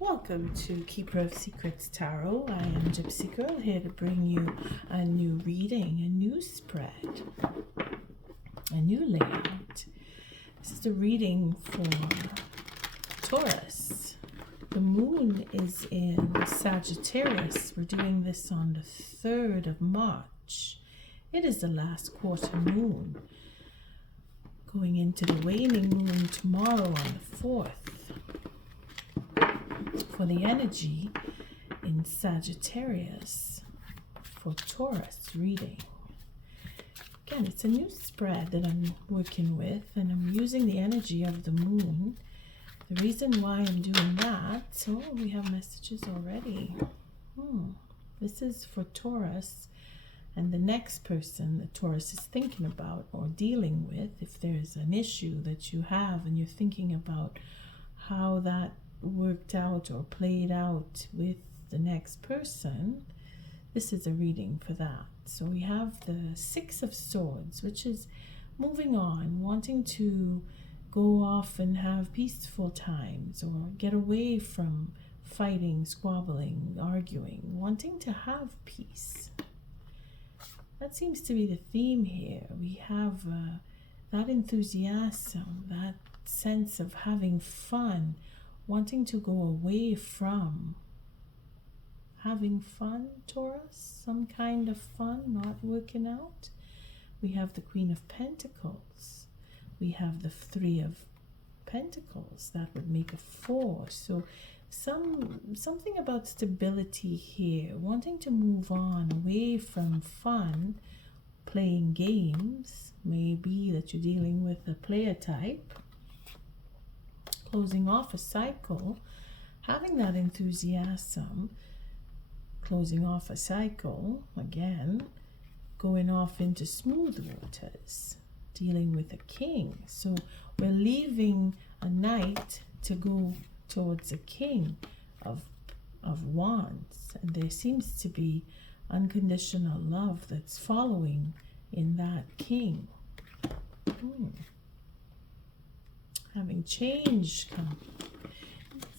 Welcome to Keeper of Secrets Tarot. I am Gypsy Girl, here to bring you a new reading, a new spread, a new layout. This is the reading for Taurus. The moon is in Sagittarius. We're doing this on the 3rd of March. It is the last quarter moon. Going into the waning moon tomorrow on the 4th. For the energy in Sagittarius for Taurus reading. Again, it's a new spread that I'm working with, and I'm using the energy of the moon. The reason why I'm doing that, so we have messages already. This is for Taurus and the next person that Taurus is thinking about or dealing with. If there's an issue that you have and you're thinking about how that worked out or played out with the next person, this is a reading for that. So we have the 6 of Swords, which is moving on, wanting to go off and have peaceful times or get away from fighting, squabbling, arguing, wanting to have peace. That seems to be the theme here. We have that enthusiasm, that sense of having fun, wanting to go away from having fun, Taurus, some kind of fun, not working out. We have the Queen of Pentacles. We have the 3 of Pentacles. That would make a 4. So something about stability here, wanting to move on away from fun, playing games. Maybe that you're dealing with a player type. Closing off a cycle, having that enthusiasm, closing off a cycle, again, going off into smooth waters, dealing with a king. So we're leaving a knight to go towards a king of wands, and there seems to be unconditional love that's following in that king. Having change come.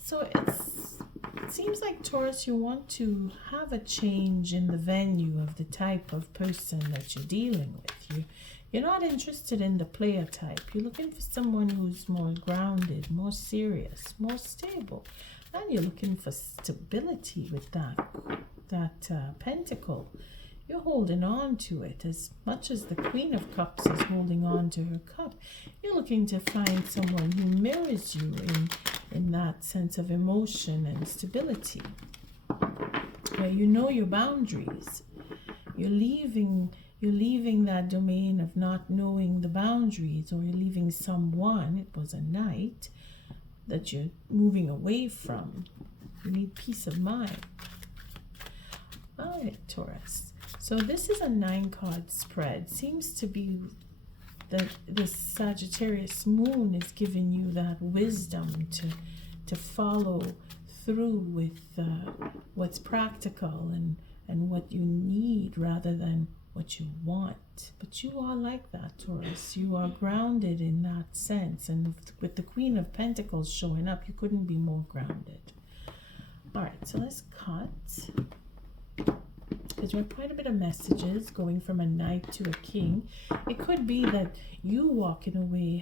So it seems like, Taurus, you want to have a change in the venue of the type of person that you're dealing with. You're not interested in the player type. You're looking for someone who's more grounded, more serious, more stable. And you're looking for stability with that pentacle. You're holding on to it as much as the Queen of Cups is holding on to her cup. You're looking to find someone who mirrors you in that sense of emotion and stability, where you know your boundaries. You're leaving that domain of not knowing the boundaries, or you're leaving someone, it was a knight, that you're moving away from. You need peace of mind. All right, Taurus. So this is a 9-card spread. Seems to be that this Sagittarius moon is giving you that wisdom to follow through with what's practical and what you need rather than what you want. But you are like that, Taurus. You are grounded in that sense. And with the Queen of Pentacles showing up, you couldn't be more grounded. All right, so let's cut. Because we have quite a bit of messages going from a knight to a king. It could be that you walking away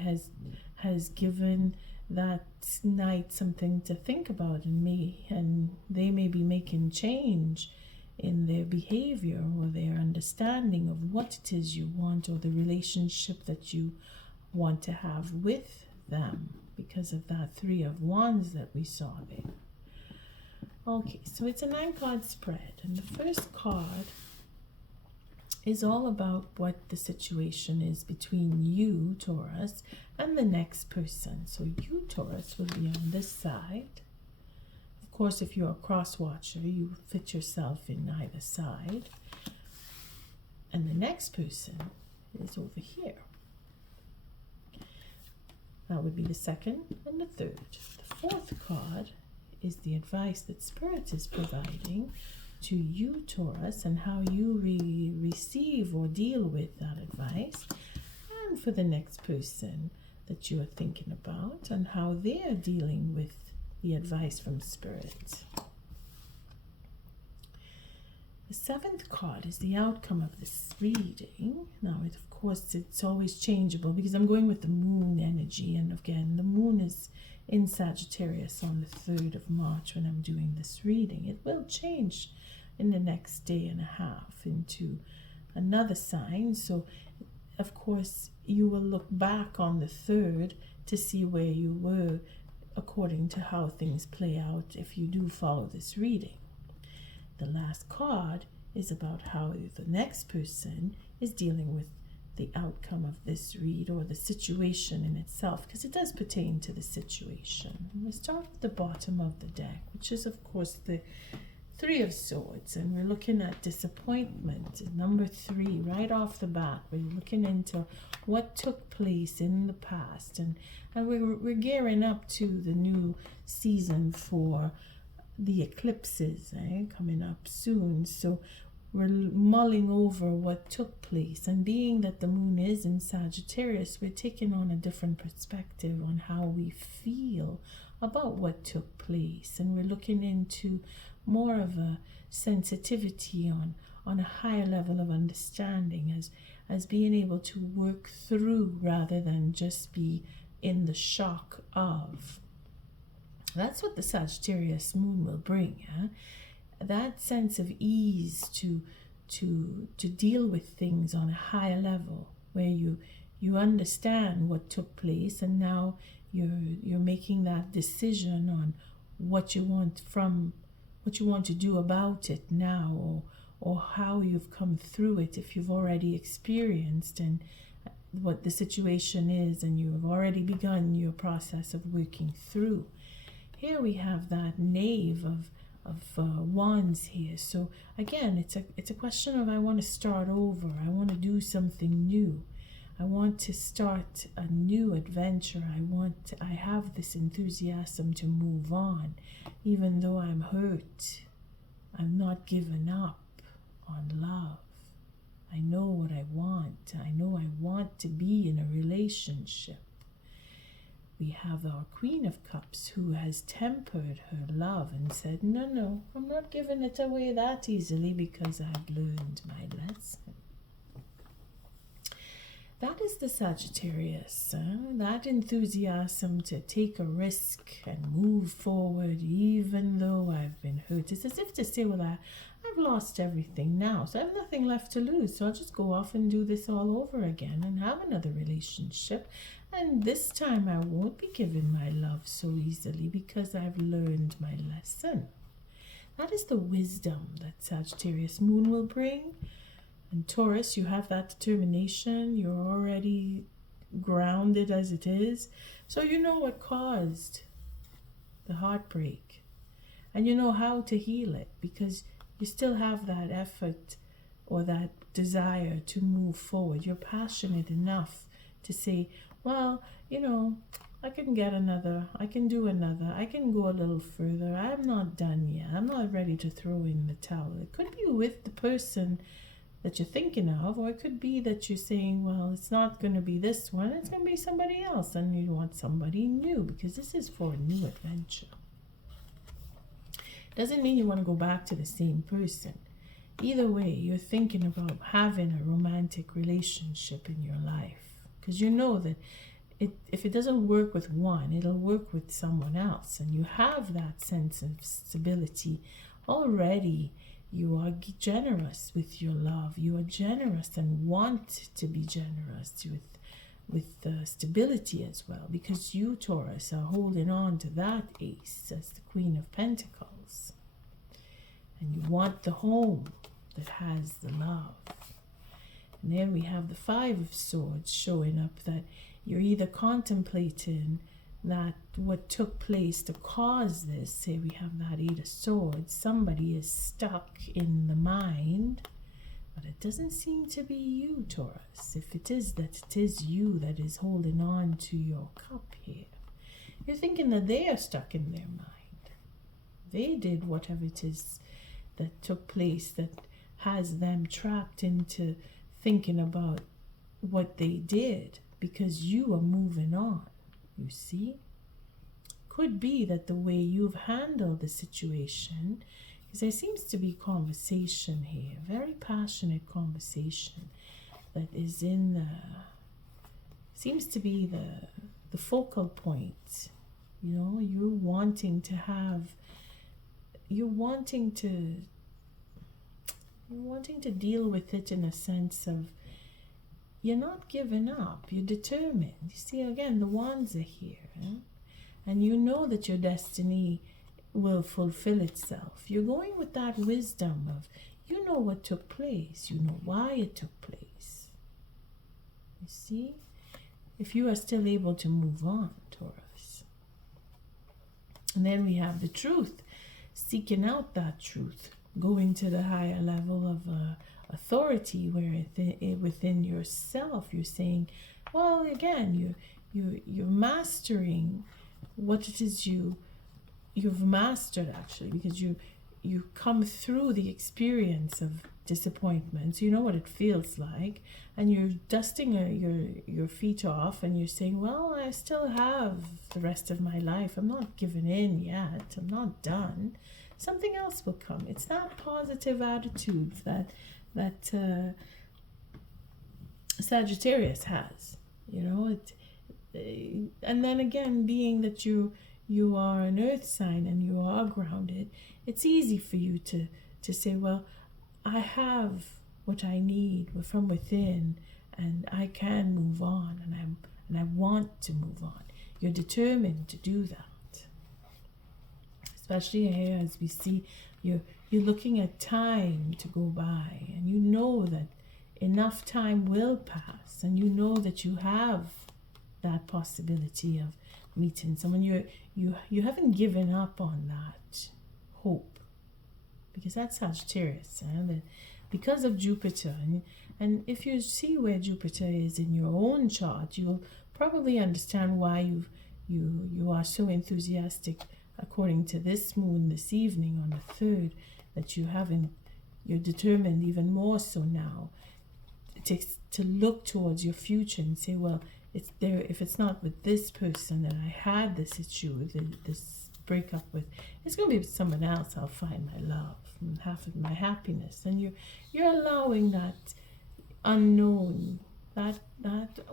has given that knight something to think about, and they may be making change in their behavior or their understanding of what it is you want, or the relationship that you want to have with them, because of that 3 of Wands that we saw there. Okay, so it's a 9-card spread, and the first card is all about what the situation is between you, Taurus, and the next person. So you, Taurus, will be on this side. Of course, if you're a cross-watcher, you fit yourself in either side. And the next person is over here. That would be the 2nd and the 3rd. The 4th card is the advice that Spirit is providing to you, Taurus, and how you receive or deal with that advice, and for the next person that you are thinking about, and how they are dealing with the advice from Spirit. The 7th card is the outcome of this reading. Now, of course, it's always changeable because I'm going with the moon energy. And again, the moon is in Sagittarius on the 3rd of March when I'm doing this reading. It will change in the next day and a half into another sign. So, of course, you will look back on the 3rd to see where you were according to how things play out if you do follow this reading. The last card is about how the next person is dealing with the outcome of this read or the situation in itself, because it does pertain to the situation. And we start at the bottom of the deck, which is, of course, the 3 of Swords, and we're looking at disappointment. Number 3, right off the bat, we're looking into what took place in the past, and we're gearing up to the new season for the eclipses coming up soon. So we're mulling over what took place, and being that the moon is in Sagittarius, we're taking on a different perspective on how we feel about what took place, and we're looking into more of a sensitivity on a higher level of understanding as being able to work through rather than just be in the shock of. That's what the Sagittarius moon will bring, that sense of ease to deal with things on a higher level, where you understand what took place, and now you're making that decision on what you want to do about it now, or how you've come through it if you've already experienced and what the situation is, and you have already begun your process of working through. Here we have that Knave of Wands here. So again, it's a question of, I want to start over. I want to do something new. I want to start a new adventure. I have this enthusiasm to move on. Even though I'm hurt, I'm not giving up on love. I know what I want. I know I want to be in a relationship. We have our Queen of Cups, who has tempered her love and said, no, I'm not giving it away that easily because I've learned my lesson. That is the Sagittarius, that enthusiasm to take a risk and move forward even though I've been hurt. It's as if to say, well, I've lost everything now, so I have nothing left to lose, so I'll just go off and do this all over again and have another relationship. And this time I won't be given my love so easily because I've learned my lesson. That is the wisdom that Sagittarius moon will bring. And Taurus, you have that determination. You're already grounded as it is. So you know what caused the heartbreak. And you know how to heal it because you still have that effort or that desire to move forward. You're passionate enough to say, well, I can get another, I can do another, I can go a little further. I'm not done yet. I'm not ready to throw in the towel. It could be with the person that you're thinking of, or it could be that you're saying, well, it's not going to be this one, it's going to be somebody else, and you want somebody new because this is for a new adventure. Doesn't mean you want to go back to the same person. Either way, you're thinking about having a romantic relationship in your life because you know that if it doesn't work with one, it'll work with someone else, and you have that sense of stability already. You are generous with your love. You are generous and want to be generous with stability as well, because you, Taurus, are holding on to that ace as the Queen of Pentacles. And you want the home that has the love. And then we have the 5 of Swords showing up, that you're either contemplating that what took place to cause this, say we have that 8 of Swords, somebody is stuck in the mind, but it doesn't seem to be you, Taurus. If it is that it is you that is holding on to your cup here, you're thinking that they are stuck in their mind. They did whatever it is that took place that has them trapped into thinking about what they did, because you are moving on. You see? could be that the way you've handled the situation, because there seems to be conversation here, very passionate conversation that is in the, seems to be the focal point. You know, you're wanting to deal with it in a sense of you're not giving up, you're determined. You see, again, the wands are here, and you know that your destiny will fulfill itself. You're going with that wisdom of, you know what took place, you know why it took place. You see, if you are still able to move on, Taurus. And then we have the truth, seeking out that truth, going to the higher level of authority, where within yourself you're saying, well, again, you're mastering what it is you've mastered, actually, because you come through the experience of disappointment, so you know what it feels like, and you're dusting your feet off, and you're saying, well, I still have the rest of my life. I'm not giving in yet. I'm not done. Something else will come. It's that positive attitude that Sagittarius has, you know. And then again, being that you are an earth sign and you are grounded, it's easy for you to say, well, I have what I need from within, and I can move on, and I want to move on. You're determined to do that. Especially here, as we see, you're looking at time to go by, and you know that enough time will pass, and you know that you have that possibility of meeting someone. You haven't given up on that hope, because that's Sagittarius, that because of Jupiter, and if you see where Jupiter is in your own chart, you'll probably understand why you are so enthusiastic, according to this moon this evening on the 3rd, that you're determined even more so now to look towards your future and say, well, it's there. If it's not with this person that I had this issue with, this breakup with, it's going to be with someone else. I'll find my love and half of my happiness. And you're allowing that unknown, that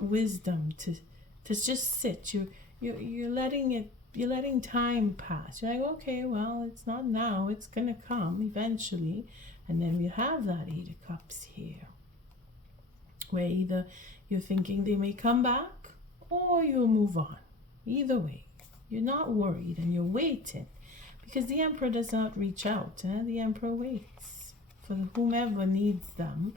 wisdom to just sit. You're letting time pass. You're like, okay, well, it's not now. It's going to come eventually. And then we have that 8 of Cups here, where either you're thinking they may come back or you'll move on. Either way, you're not worried and you're waiting, because the Emperor does not reach out. The Emperor waits for whomever needs them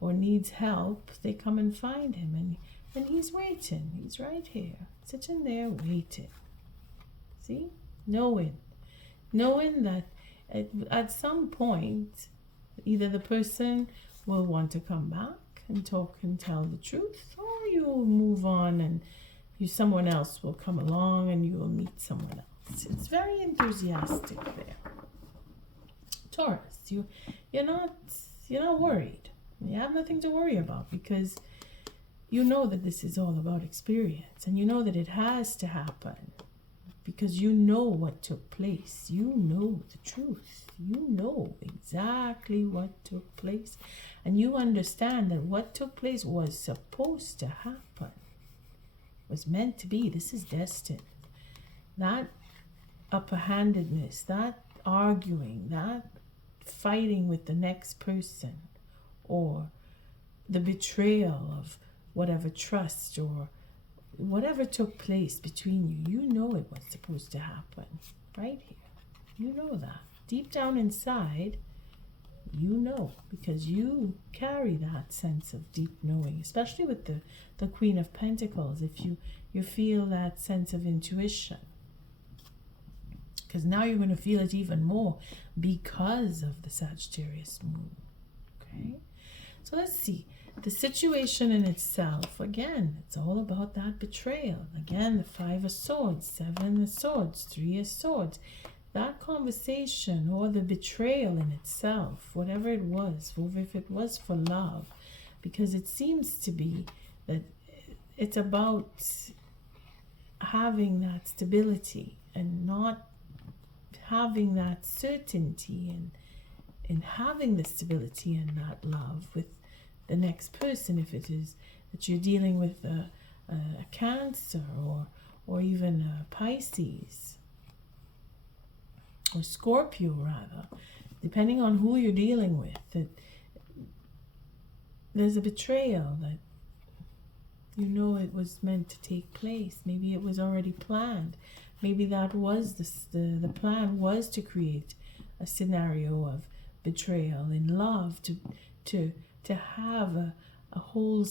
or needs help. They come and find him, and he's waiting. He's right here, sitting there waiting. See? Knowing that at some point, either the person will want to come back and talk and tell the truth, or you'll move on and someone else will come along and you will meet someone else. It's very enthusiastic there. Taurus, you're not worried. You have nothing to worry about, because you know that this is all about experience, and you know that it has to happen, because you know what took place. You know the truth. You know exactly what took place, and you understand that what took place was supposed to happen, was meant to be. This is destined. That upper-handedness, that arguing, that fighting with the next person, or the betrayal of whatever trust or whatever took place between you, you know it was supposed to happen right here. You know that. Deep down inside, you know, because you carry that sense of deep knowing, especially with the Queen of Pentacles. If you feel that sense of intuition, because now you're going to feel it even more because of the Sagittarius moon. Okay, so let's see. The situation in itself, again, it's all about that betrayal. Again, the 5 of Swords, 7 of Swords, 3 of Swords. That conversation or the betrayal in itself, whatever it was, if it was for love, because it seems to be that it's about having that stability and not having that certainty and having the stability and that love with the next person, if it is that you're dealing with a Cancer or even a Pisces or Scorpio rather, depending on who you're dealing with, that there's a betrayal that you know it was meant to take place. Maybe it was already planned. Maybe that was the plan was to create a scenario of betrayal in love, to have a whole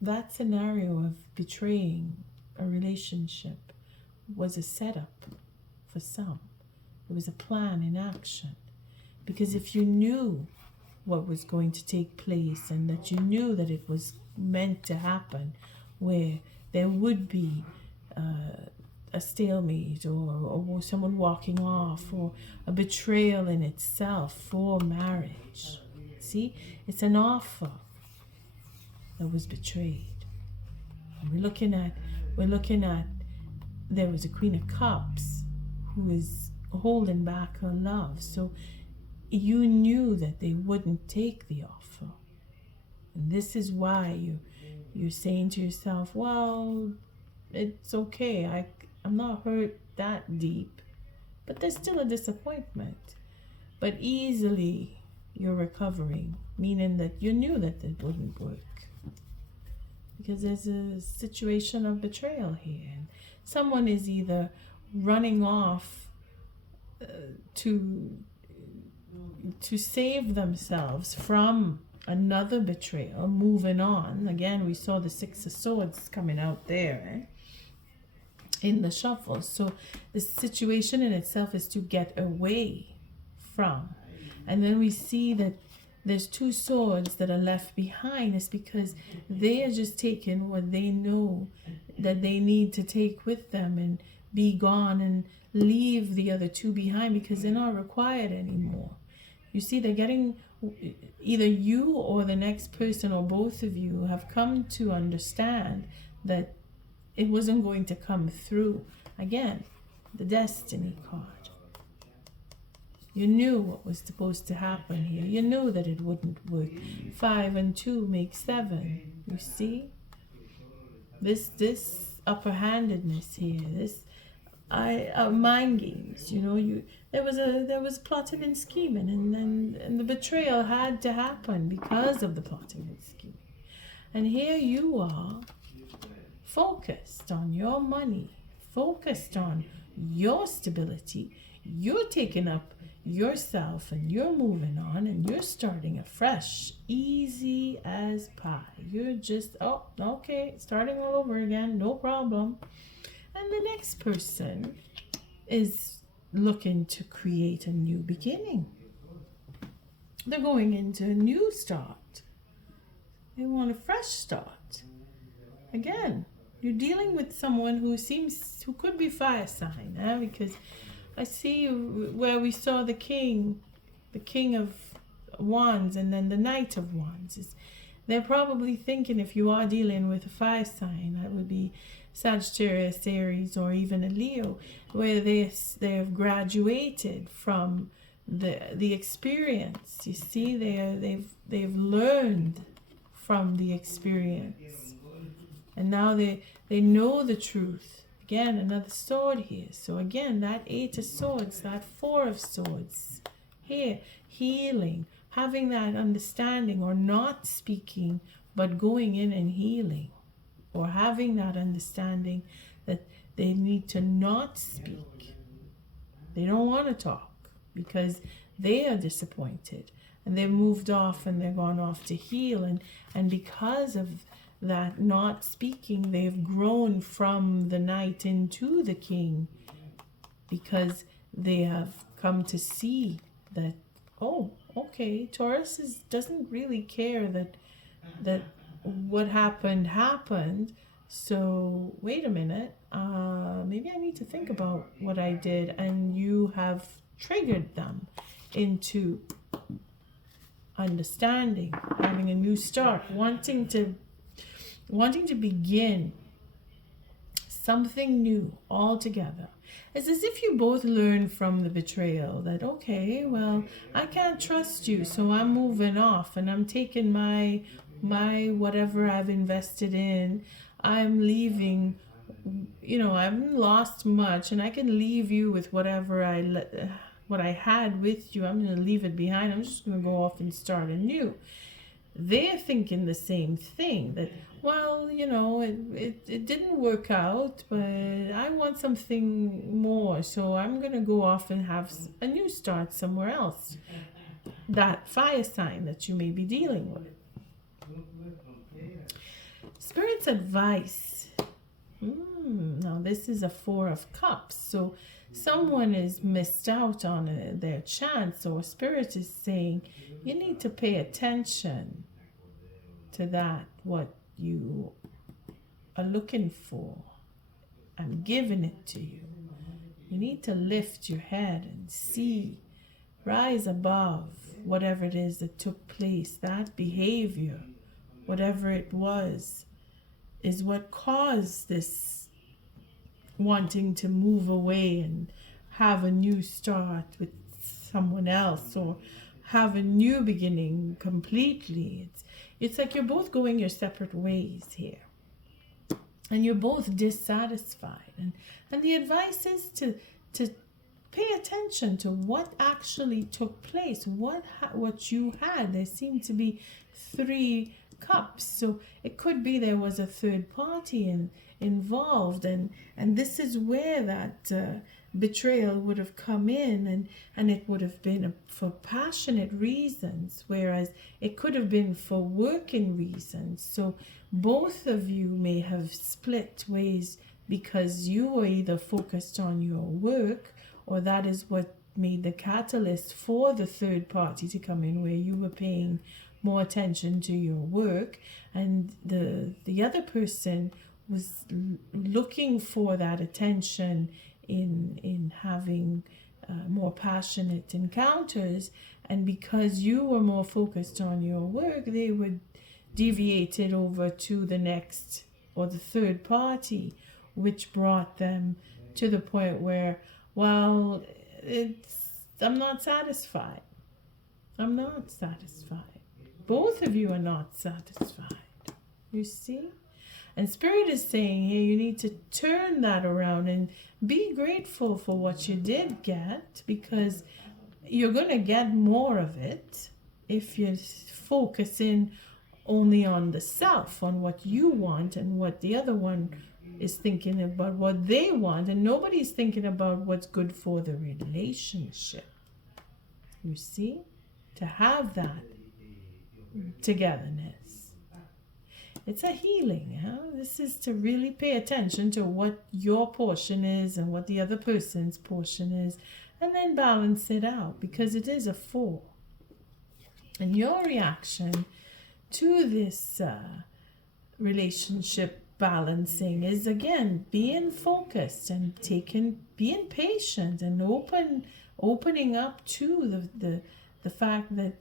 that scenario of betraying a relationship was a setup for some. It was a plan in action. Because if you knew what was going to take place and that you knew that it was meant to happen, where there would be a stalemate or someone walking off or a betrayal in itself for marriage. See, it's an offer that was betrayed. And we're looking at there was a Queen of Cups who is holding back her love. So you knew that they wouldn't take the offer. And this is why you're saying to yourself, well, it's okay. I'm not hurt that deep. But there's still a disappointment. But easily you're recovering, meaning that you knew that it wouldn't work. Because there's a situation of betrayal here. And someone is either running off to save themselves from another betrayal, moving on. Again, we saw the Six of Swords coming out there in the shuffle. So the situation in itself is to get away from. And then we see that there's two swords that are left behind. It's because they are just taking what they know that they need to take with them and be gone and leave the other two behind because they're not required anymore. You see, they're getting, either you or the next person or both of you have come to understand that it wasn't going to come through. Again, the Destiny card. You knew what was supposed to happen here. You knew that it wouldn't work. 5 and 2 make 7. You see? This upper-handedness here, this mind games, you know, there was plotting and scheming, and the betrayal had to happen because of the plotting and scheming. And here you are, focused on your money, focused on your stability. You're taking up yourself and you're moving on and you're starting afresh, easy as pie. You're just, oh, okay, starting all over again, no problem. And the next person is looking to create a new beginning. They're going into a new start. They want a fresh start. Again, you're dealing with someone who could be fire sign, because I see where we saw the king of wands and then the knight of wands. They're probably thinking, if you are dealing with a fire sign, that would be Sagittarius, Aries, or even a Leo, where they have graduated from the experience. You see, they've learned from the experience, and now they know the truth. Again, another sword here. So again, that 8 of swords, that 4 of swords here, healing, having that understanding, or not speaking but going in and healing, or having that understanding that they need to not speak. They don't want to talk because they are disappointed and they've moved off and they're gone off to heal, and because of that not speaking, they've grown from the knight into the king, because they have come to see that, oh, okay, Taurus doesn't really care that what happened. So wait a minute, maybe I need to think about what I did. And you have triggered them into understanding, having a new start, wanting to wanting to begin something new altogether. It's as if you both learn from the betrayal that, okay, well, I can't trust you, so I'm moving off and I'm taking my whatever I've invested in. I'm leaving, I haven't lost much, and I can leave you with whatever what I had with you. I'm going to leave it behind. I'm just going to go off and start anew. They're thinking the same thing, that, well, it didn't work out, but I want something more, so I'm going to go off and have a new start somewhere else. That fire sign that you may be dealing with. Spirit's advice. Now this is a 4 of Cups, so someone is missed out on their chance, or Spirit is saying you need to pay attention to that, what you are looking for. I'm giving it to you. You need to lift your head and see, rise above whatever it is that took place. That behavior, whatever it was, is what caused this wanting to move away and have a new start with someone else, or have a new beginning completely. It's like you're both going your separate ways here, and you're both dissatisfied, and the advice is to pay attention to what actually took place, what you had. There seem to be 3 cups, so it could be there was a third party involved, and this is where that betrayal would have come in, and it would have been for passionate reasons, whereas it could have been for working reasons. So both of you may have split ways because you were either focused on your work, or that is what made the catalyst for the third party to come in, where you were paying more attention to your work, and the other person was looking for that attention in having more passionate encounters, and because you were more focused on your work, they would deviate it over to the next or the third party, which brought them to the point where, well, I'm not satisfied. I'm not satisfied. Both of you are not satisfied. You see? And Spirit is saying here, you need to turn that around and be grateful for what you did get, because you're going to get more of it if you're focusing only on the self, on what you want, and what the other one is thinking about what they want, and nobody's thinking about what's good for the relationship. You see? To have that togetherness. It's a healing. This is to really pay attention to what your portion is and what the other person's portion is, and then balance it out, because it is a 4. And your reaction to this relationship balancing is, again, being focused and being patient and opening up to the fact that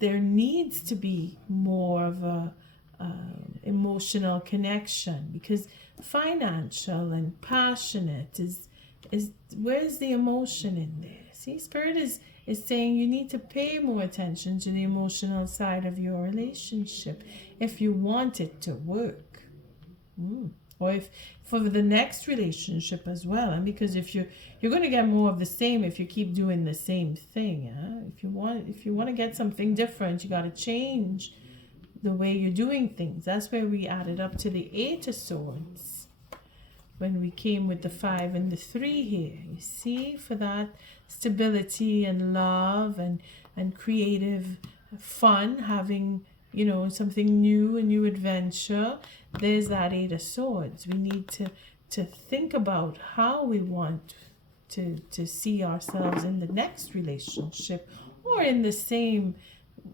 there needs to be more of a emotional connection, because financial and passionate is where's the emotion in there? See, Spirit is saying you need to pay more attention to the emotional side of your relationship if you want it to work. Or if for the next relationship as well, and because if you're going to get more of the same if you keep doing the same thing. If you want to get something different, you got to change the way you're doing things. That's where we added up to the 8 of Swords when we came with the 5 and the 3 here. You see, for that stability and love and creative fun, having something new, a new adventure. There's that 8 of Swords. We need to think about how we want to see ourselves in the next relationship, or in the same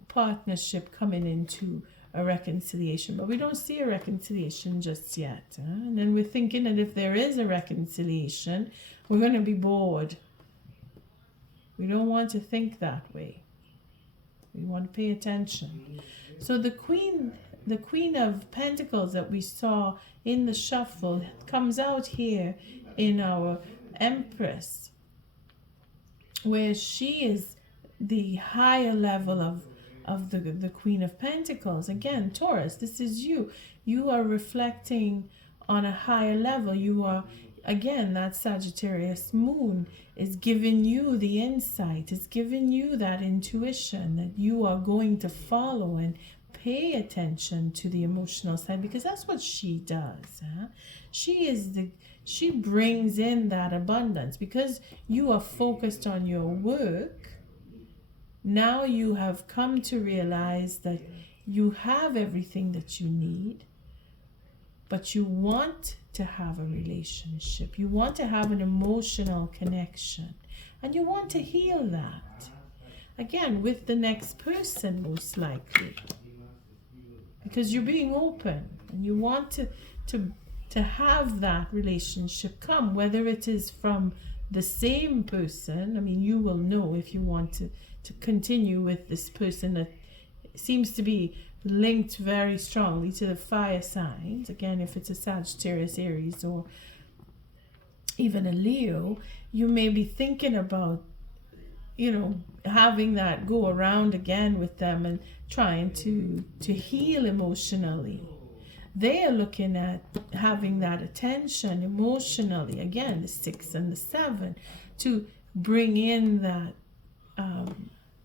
partnership coming into a reconciliation. But we don't see a reconciliation just yet. And then we're thinking that if there is a reconciliation, we're going to be bored. We don't want to think that way. We want to pay attention. So the Queen the Queen of Pentacles that we saw in the shuffle comes out here in our Empress, where she is the higher level of the Queen of Pentacles. Again, Taurus, this is you. You are reflecting on a higher level. You are, again, that Sagittarius moon is giving you the insight. It's giving you that intuition that you are going to follow and pay attention to the emotional side, because that's what she does. She brings in that abundance because you are focused on your work. Now you have come to realize that you have everything that you need, but you want to have a relationship. You want to have an emotional connection, and you want to heal that. Again, with the next person, most likely, because you're being open and you want to have that relationship come, whether it is from the same person. I mean, you will know if you want to continue with this person that seems to be linked very strongly to the fire signs. Again, if it's a Sagittarius, Aries, or even a Leo, you may be thinking about, having that go around again with them and trying to heal emotionally. They are looking at having that attention emotionally. Again, the 6 and the 7, to bring in that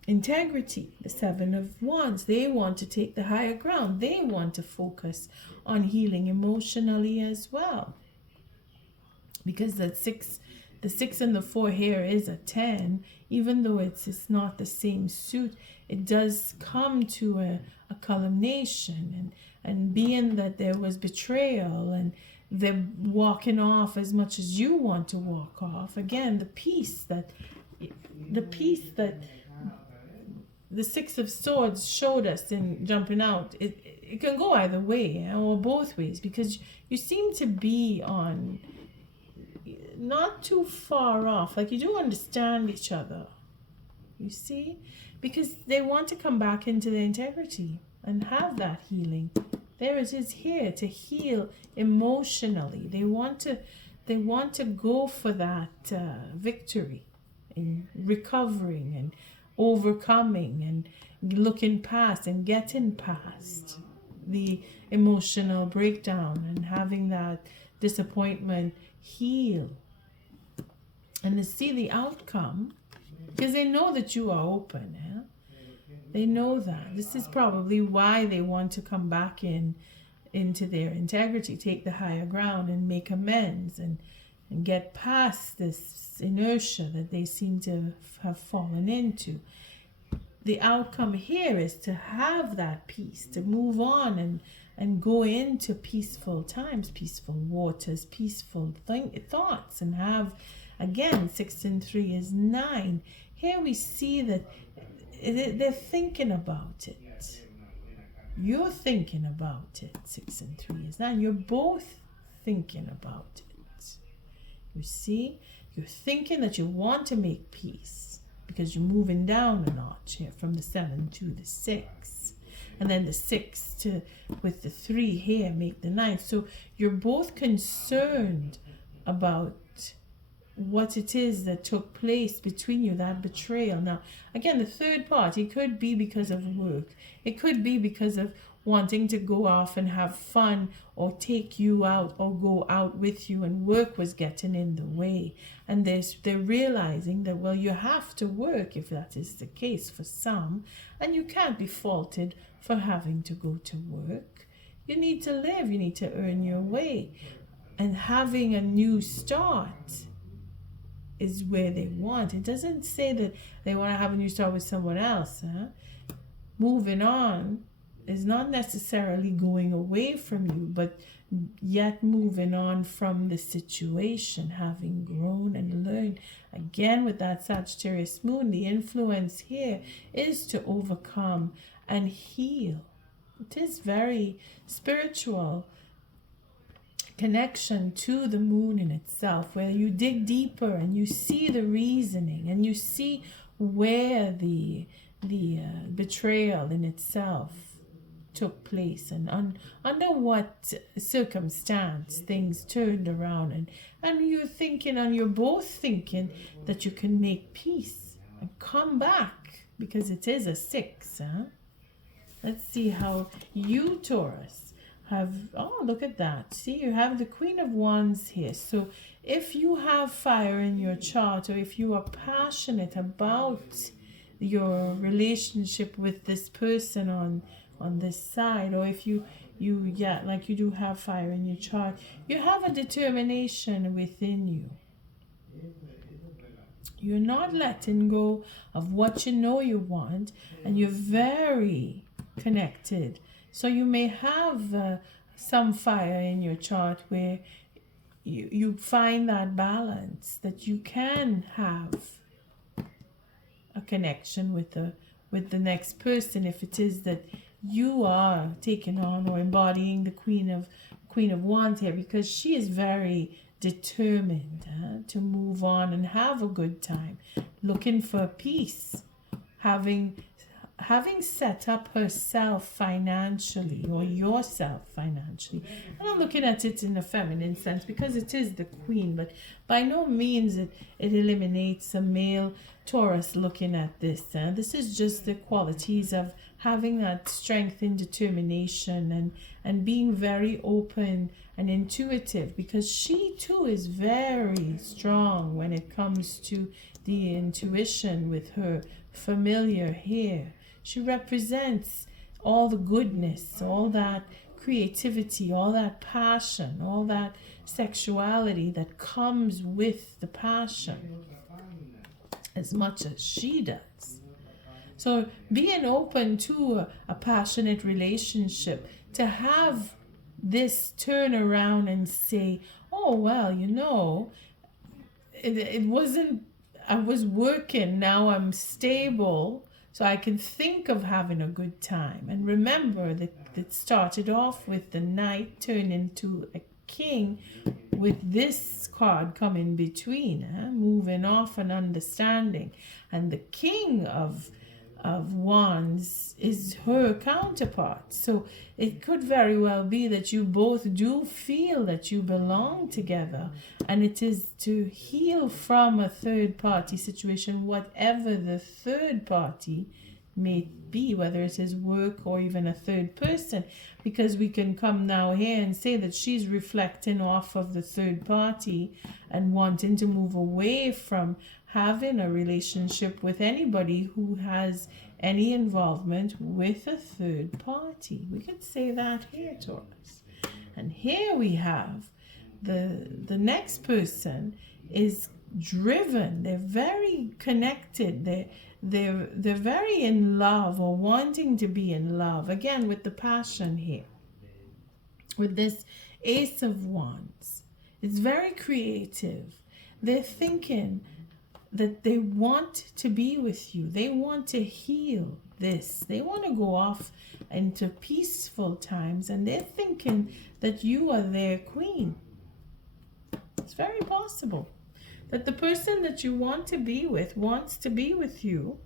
integrity. The 7 of Wands, they want to take the higher ground. They want to focus on healing emotionally as well. Because the 6 and the 4 here is a 10, even though it's not the same suit, it does come to a culmination, and being that there was betrayal and they're walking off as much as you want to walk off. Again, the peace that the 6 of Swords showed us in jumping out, it can go either way, or both ways, because you seem to be on not too far off. Like, you do understand each other, you see, because they want to come back into their integrity and have that healing. There it is here, to heal emotionally. They want to go for that victory in recovering and overcoming and looking past and getting past the emotional breakdown and having that disappointment heal, and to see the outcome, because they know that you are open. They know that. This is probably why they want to come back into their integrity, take the higher ground and make amends and get past this inertia that they seem to have fallen into. The outcome here is to have that peace, to move on and go into peaceful times, peaceful waters, peaceful thoughts, and have, again, 6 and 3 is 9. Here we see that they're thinking about it. You're thinking about it. 6 and 3 is 9. You're both thinking about it. You see? You're thinking that you want to make peace because you're moving down a notch here from the 7 to the 6. And then the 6 with the 3 here make the 9. So you're both concerned about what it is that took place between you, that betrayal. Now, again, the third party could be because of work. It could be because of wanting to go off and have fun or take you out or go out with you, and work was getting in the way. And they're realizing that, well, you have to work if that is the case for some, and you can't be faulted for having to go to work. You need to live. You need to earn your way. And having a new start is where they want. It doesn't say that they want to have a new start with someone else. Moving on is not necessarily going away from you, but yet moving on from the situation, having grown and learned. Again, with that Sagittarius moon, the influence here is to overcome and heal. It is very spiritual connection to the moon in itself, where you dig deeper and you see the reasoning and you see where the betrayal in itself took place and under what circumstance things turned around, and you're thinking, and you're both thinking that you can make peace and come back, because it is a 6. Let's see how you, Taurus, have, oh, look at that. See, you have the Queen of Wands here. So if you have fire in your chart, or if you are passionate about your relationship with this person on this side, or if you like you do have fire in your chart, you have a determination within you. You're not letting go of what you know you want, and you're very connected. So you may have some fire in your chart where you find that balance, that you can have a connection with the next person, if it is that you are taking on or embodying the Queen of Wands here, because she is very determined to move on and have a good time, looking for peace, having set up herself financially, or yourself financially. And I'm looking at it in a feminine sense because it is the Queen, but by no means it eliminates a male Taurus looking at this. This is just the qualities of having that strength and determination, and being very open and intuitive, because she too is very strong when it comes to the intuition with her familiar here. She represents all the goodness, all that creativity, all that passion, all that sexuality that comes with the passion, as much as she does. So being open to a passionate relationship, to have this turn around and say, oh, well, it wasn't, I was working, now I'm stable, so I can think of having a good time. And remember that it started off with the Knight turn into a King, with this card coming between, moving off and understanding. And the King of Wands is her counterpart. So it could very well be that you both do feel that you belong together, and it is to heal from a third party situation, whatever the third party may be, whether it is work or even a third person, because we can come now here and say that she's reflecting off of the third party and wanting to move away from having a relationship with anybody who has any involvement with a third party. We could say that here, Taurus. And here we have the next person is driven. They're very connected. They're very in love, or wanting to be in love. Again, with the passion here. With this Ace of Wands. It's very creative. They're thinking that they want to be with you. They want to heal this. They want to go off into peaceful times, and they're thinking that you are their queen. It's very possible that the person that you want to be with wants to be with you,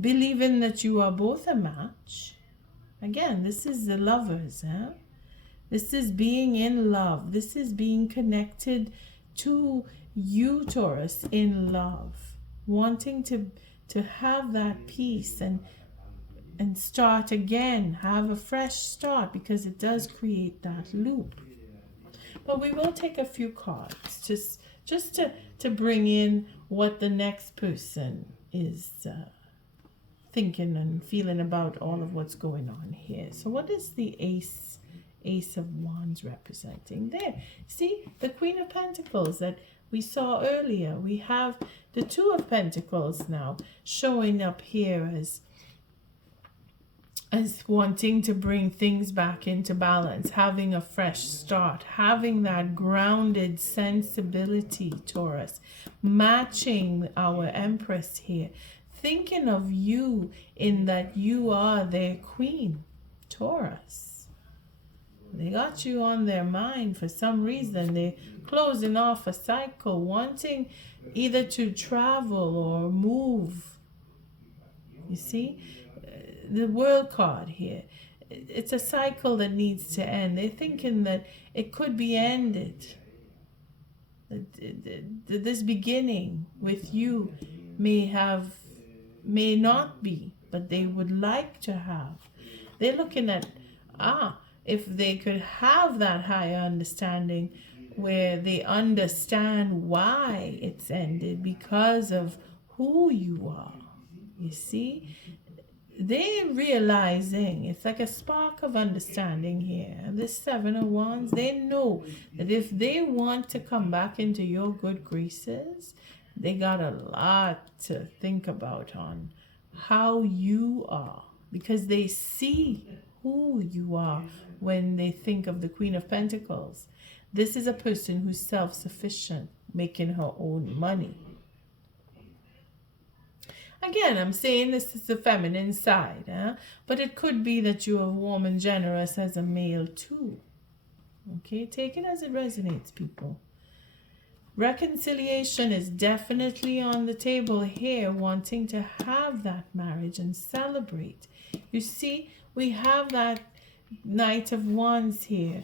believing that you are both a match. Again, this is the lovers. This is being in love. This is being connected to you, Taurus, in love, wanting to have that peace and start again, have a fresh start, because it does create that loop. But we will take a few cards just to bring in what the next person is thinking and feeling about all of what's going on here. So what is the Ace of Wands representing there? See, the Queen of Pentacles that we saw earlier. We have the Two of Pentacles now showing up here as wanting to bring things back into balance, having a fresh start, having that grounded sensibility, Taurus, matching our Empress here, thinking of you in that you are their queen, Taurus. They got you on their mind for some reason. They're closing off a cycle, wanting either to travel or move. You see? The World card here. it's a cycle that needs to end. They're thinking that it could be ended. This beginning with you may not be, but they would like to have. They're looking at, if they could have that higher understanding where they understand why it's ended because of who you are. You see, they're realizing, it's like a spark of understanding here. This Seven of Wands, they know that if they want to come back into your good graces, they got a lot to think about on how you are, because they see who you are when they think of the Queen of Pentacles. This is a person who's self-sufficient, making her own money. Again, I'm saying this is the feminine side, but it could be that you are warm and generous as a male too. Okay, take it as it resonates, people. Reconciliation is definitely on the table here, wanting to have that marriage and celebrate. You see, we have that Knight of Wands here,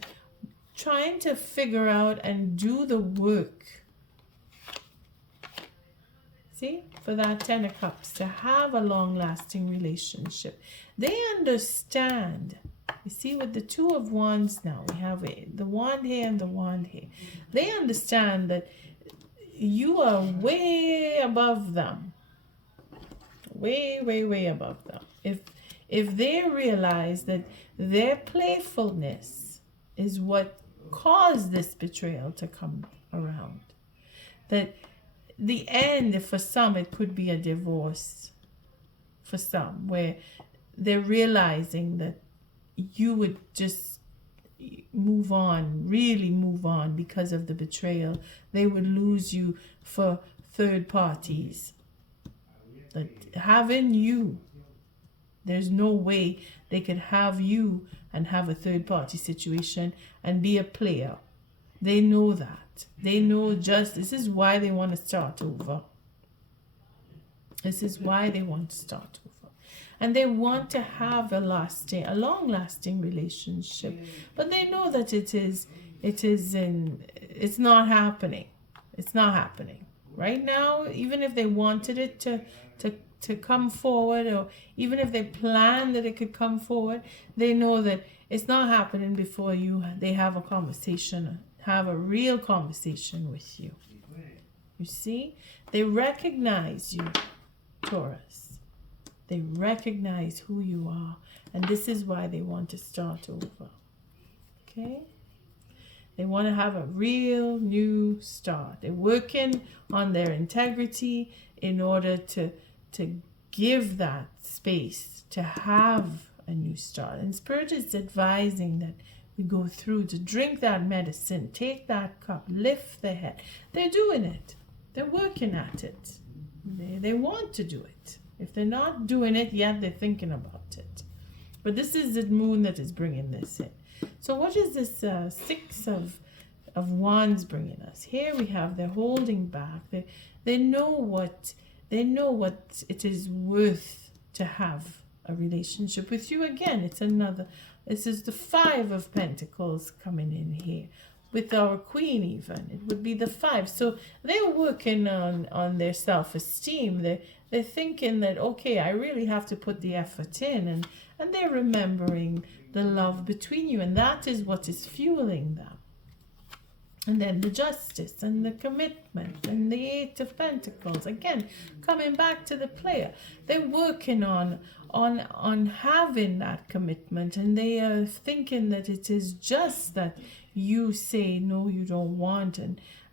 trying to figure out and do the work. See, for that Ten of Cups, to have a long-lasting relationship. They understand. You see, with the Two of Wands now, we have the wand here and the wand here. They understand that you are way above them. Way, way, way above them. If they realize that their playfulness is what caused this betrayal to come around, that the end, for some, it could be a divorce. For some, where they're realizing that you would just move on, really move on because of the betrayal. They would lose you for third parties. That having you, there's no way they could have you and have a third party situation and be a player. They know that. They know this is why they want to start over. This is why they want to start over. And they want to have a long-lasting relationship. But they know that it's not happening. It's not happening. Right now, even if they wanted it to come forward, or even if they planned that it could come forward, they know that it's not happening before they have a conversation, have a real conversation with you. You see? They recognize you, Taurus. They recognize who you are. And this is why they want to start over. Okay? They want to have a real new start. They're working on their integrity in order to give that space to have a new start. And Spirit is advising that we go through to drink that medicine, take that cup, lift the head. They're doing it. They're working at it. They want to do it. If they're not doing it yet, they're thinking about it. But this is the moon that is bringing this in. So what is this Six of Wands bringing us? Here we have they're holding back. They know what it is worth to have a relationship with you. Again, this is the Five of Pentacles coming in here. With our Queen even, it would be the Five. So they're working on their self-esteem. They're thinking that, okay, I really have to put the effort in. And they're remembering the love between you. And that is what is fueling them. And then the Justice and the commitment and the Eight of Pentacles. Again, coming back to the player. They're working on having that commitment. And they are thinking that it is just that you say, no, you don't want.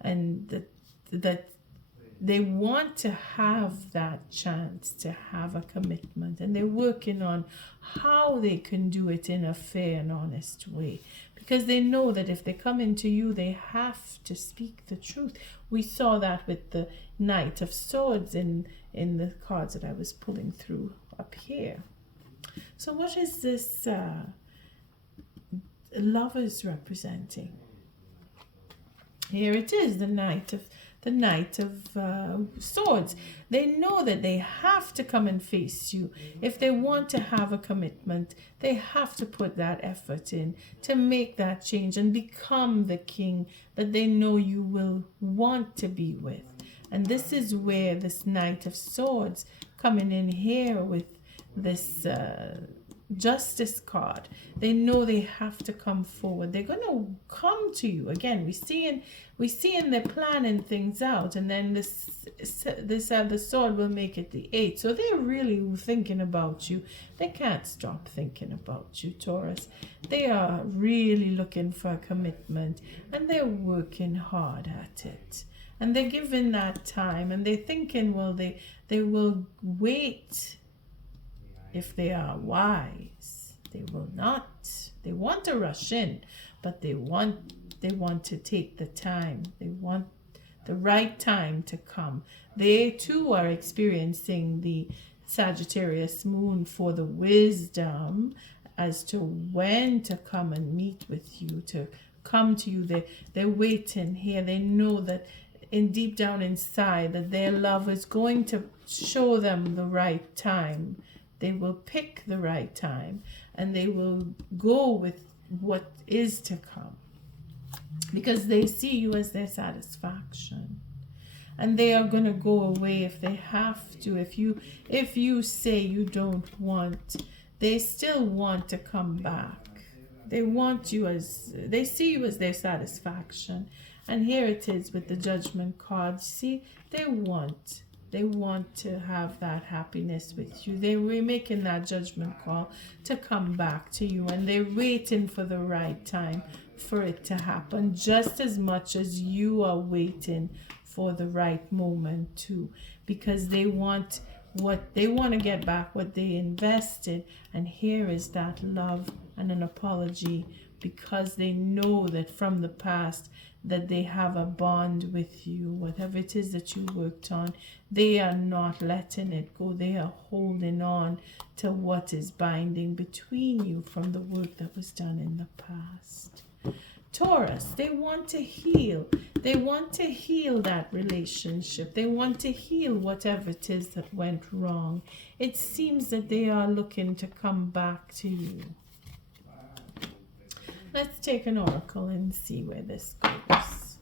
And that they want to have that chance to have a commitment. And they're working on how they can do it in a fair and honest way. Because they know that if they come into you, they have to speak the truth. We saw that with the Knight of Swords in the cards that I was pulling through up here. So what is this Lovers representing? Here it is, the Knight the Knight of Swords. They know that they have to come and face you. If they want to have a commitment, they have to put that effort in to make that change and become the king that they know you will want to be with. And this is where this Knight of Swords coming in here with this Justice card. They know they have to come forward. They're going to come to you. Again, we see in they're planning things out, and then this other sword will make it the 8. So they're really thinking about you. They can't stop thinking about you, Taurus. They are really looking for a commitment, and they're working hard at it. And they're given that time, and they're thinking, well, they will wait. If they are wise, they will not. They want to rush in, but they want to take the time. They want the right time to come. They too are experiencing the Sagittarius moon for the wisdom as to when to come and meet with you, to come to you. They're waiting here. They know that in deep down inside that their love is going to show them the right time. They will pick the right time, and they will go with what is to come, because they see you as their satisfaction. And they are going to go away if they have to. If you say you don't want, they still want to come back. They want you they see you as their satisfaction. And here it is with the Judgment card. See, they want to have that happiness with you. They were making that judgment call to come back to you, and they're waiting for the right time for it to happen, just as much as you are waiting for the right moment too, because they want to get back what they invested. And here is that love and an apology, because they know that from the past that they have a bond with you. Whatever it is that you worked on, they are not letting it go. They are holding on to what is binding between you from the work that was done in the past. Taurus, they want to heal. They want to heal that relationship. They want to heal whatever it is that went wrong. It seems that they are looking to come back to you. Let's take an oracle and see where this goes.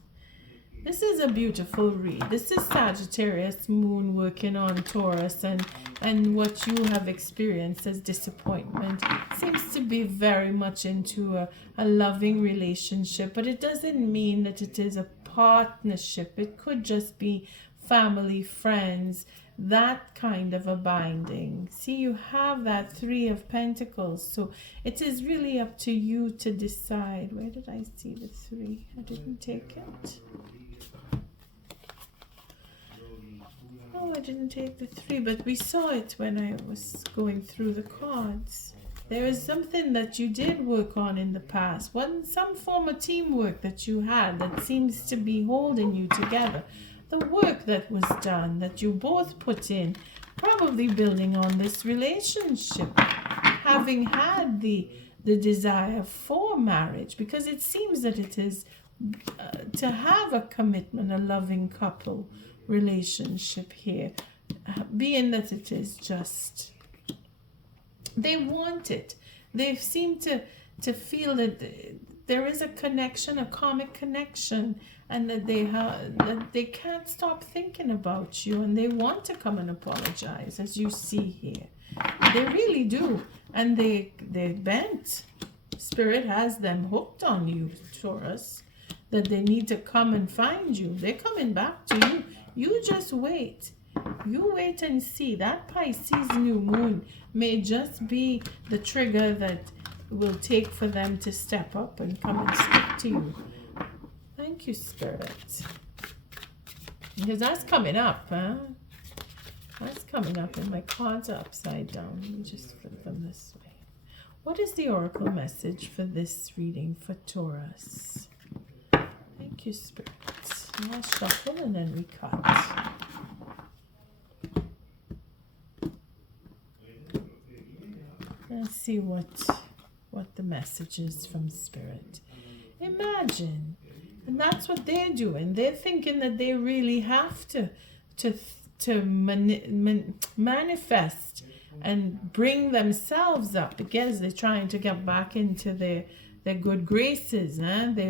This is a beautiful read. This is Sagittarius moon working on Taurus, and what you have experienced as disappointment seems to be very much into a loving relationship, but it doesn't mean that it is a partnership. It could just be family, friends, that kind of a binding. See, you have that 3 of Pentacles, so it is really up to you to decide. Where did I see the 3? I didn't take it. Oh, I didn't take the 3, but we saw it when I was going through the cards. There is something that you did work on in the past, some form of teamwork that you had that seems to be holding you together. The work that was done, that you both put in, probably building on this relationship, having had the desire for marriage, because it seems that it is to have a commitment, a loving couple relationship here, being that it is just, they want it. They seem to feel that there is a connection, a karmic connection, and that they can't stop thinking about you, and they want to come and apologize, as you see here. They really do, and they're bent. Spirit has them hooked on you, Taurus, that they need to come and find you. They're coming back to you. You just wait. You wait and see. That Pisces new moon may just be the trigger that will take for them to step up and come and speak to you. Thank you, Spirit. Because that's coming up, huh? That's coming up, and my cards are upside down. Let me just flip them this way. What is the oracle message for this reading for Taurus? Thank you, Spirit. I'll shuffle and then we cut. Let's see what the message is from Spirit. Imagine And that's what they're doing. They're thinking that they really have to manifest and bring themselves up, because they're trying to get back into their good graces. They're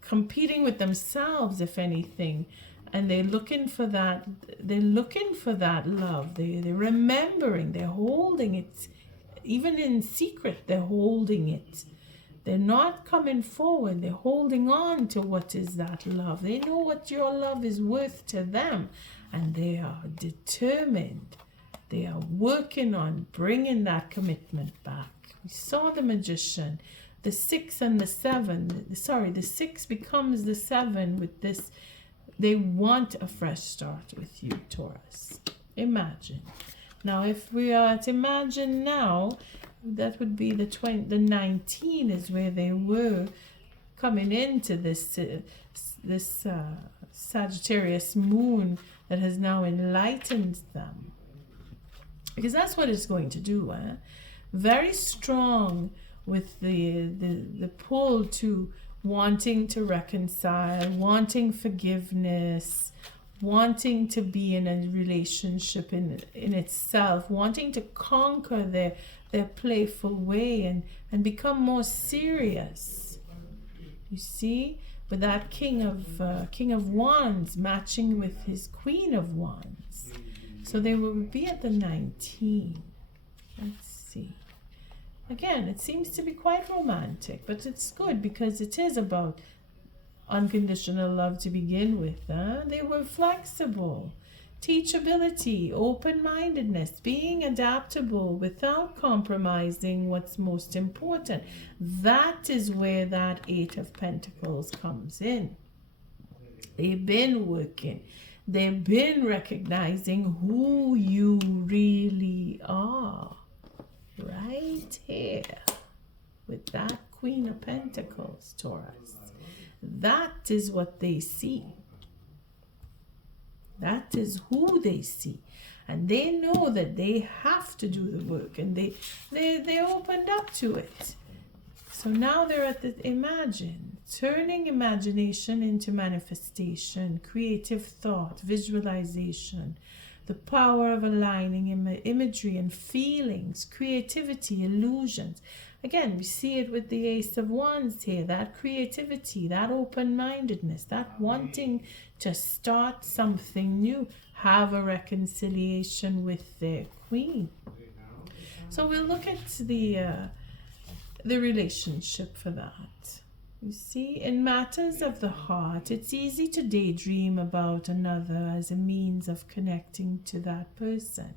competing with themselves, if anything, and they're looking for that. They're looking for that love. They're remembering. They're holding it, even in secret. They're holding it. They're not coming forward. They're holding on to what is that love. They know what your love is worth to them, and they are determined. They are working on bringing that commitment back. We saw the magician, the 6 and the 7. Sorry, the 6 becomes the 7 with this. They want a fresh start with you, Taurus. Imagine. Now, if we are to imagine now, that would be the 19 is where they were coming into this Sagittarius moon that has now enlightened them. Because that's what it's going to do. Very strong with the pull to wanting to reconcile, wanting forgiveness, wanting to be in a relationship in itself, wanting to conquer their playful way and become more serious. You see, with that King of Wands matching with his Queen of Wands. So they will be at the 19. Let's see. Again, it seems to be quite romantic, but it's good because it is about unconditional love to begin with. They were flexible, teachability, open-mindedness, being adaptable without compromising what's most important. That is where that 8 of Pentacles comes in. They've been working. They've been recognizing who you really are. Right here with that Queen of Pentacles, Taurus. That is what they see. That is who they see. And they know that they have to do the work, and they opened up to it. So now they're at the imagine, turning imagination into manifestation, creative thought, visualization, the power of aligning imagery and feelings, creativity, illusions. Again, we see it with the Ace of Wands here, that creativity, that open-mindedness, that wanting to start something new, have a reconciliation with their Queen. So we'll look at the relationship for that. You see, in matters of the heart, it's easy to daydream about another as a means of connecting to that person.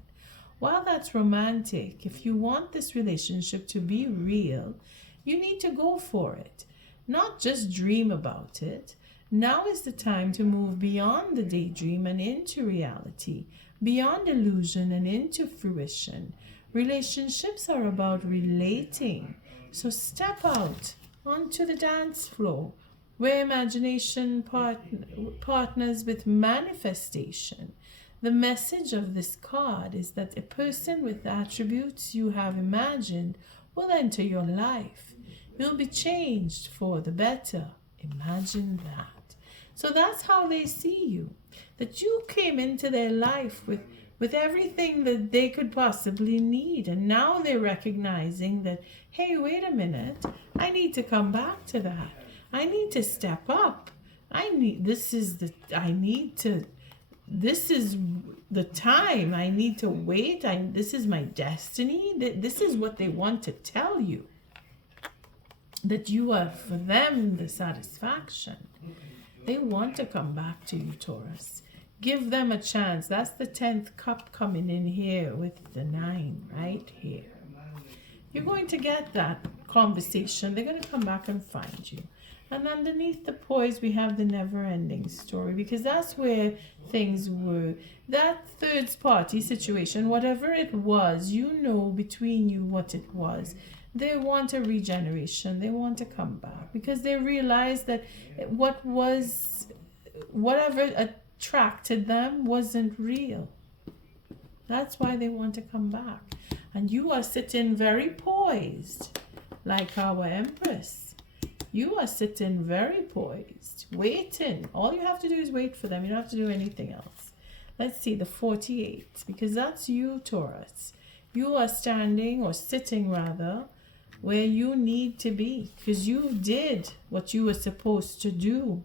While that's romantic, if you want this relationship to be real, you need to go for it. Not just dream about it. Now is the time to move beyond the daydream and into reality, beyond illusion and into fruition. Relationships are about relating. So step out onto the dance floor, where imagination partners with manifestation. The message of this card is that a person with attributes you have imagined will enter your life. You'll be changed for the better. Imagine that. So that's how they see you. That you came into their life with everything that they could possibly need. And now they're recognizing that, hey, wait a minute. I need to come back to that. I need to step up. This is the time. I need to wait. This is my destiny. This is what they want to tell you. That you are, for them, the satisfaction. They want to come back to you, Taurus. Give them a chance. That's the 10th cup coming in here with the 9 right here. You're going to get that conversation. They're going to come back and find you. And underneath the poise, we have the never-ending story, because that's where things were. That third party situation, whatever it was, you know between you what it was. They want a regeneration. They want to come back because they realize that whatever attracted them wasn't real. That's why they want to come back. And you are sitting very poised, like our Empress. You are sitting very poised, waiting. All you have to do is wait for them. You don't have to do anything else. Let's see the 48, because that's you, Taurus. You are standing, or sitting rather, where you need to be, because you did what you were supposed to do.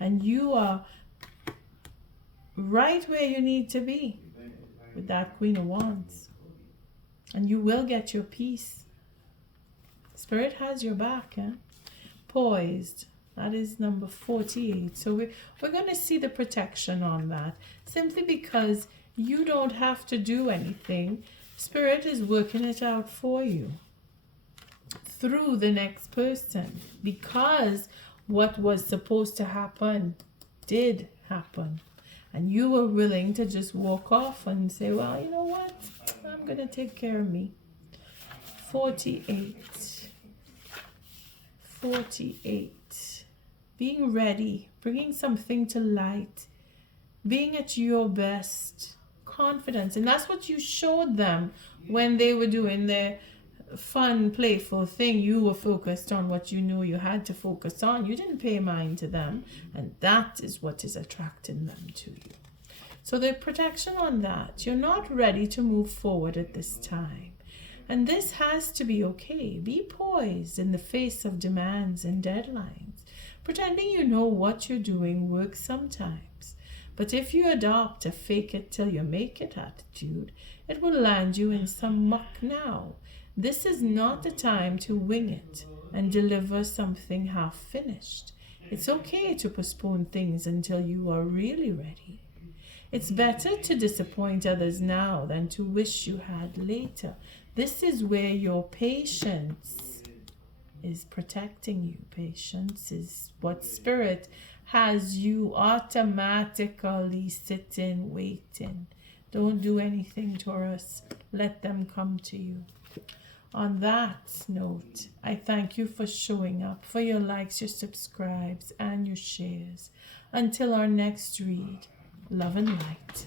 And you are right where you need to be with that Queen of Wands. And you will get your peace. Spirit has your back. Poised. That is number 48. So we're going to see the protection on that. Simply because you don't have to do anything. Spirit is working it out for you through the next person. Because what was supposed to happen did happen. And you were willing to just walk off and say, well, you know what? I'm going to take care of me. 48. 48. Being ready. Bringing something to light. Being at your best. Confidence. And that's what you showed them when they were doing their fun, playful thing. You were focused on what you knew you had to focus on. You didn't pay mind to them. And that is what is attracting them to you. So the protection on that. You're not ready to move forward at this time. And this has to be okay. Be poised in the face of demands and deadlines. Pretending you know what you're doing works sometimes. But if you adopt a fake it till you make it attitude, it will land you in some muck now. This is not the time to wing it and deliver something half finished. It's okay to postpone things until you are really ready. It's better to disappoint others now than to wish you had later. This is where your patience is protecting you. Patience is what Spirit has you automatically sitting, waiting. Don't do anything, Taurus. Let them come to you. On that note, I thank you for showing up, for your likes, your subscribes, and your shares. Until our next read, love and light.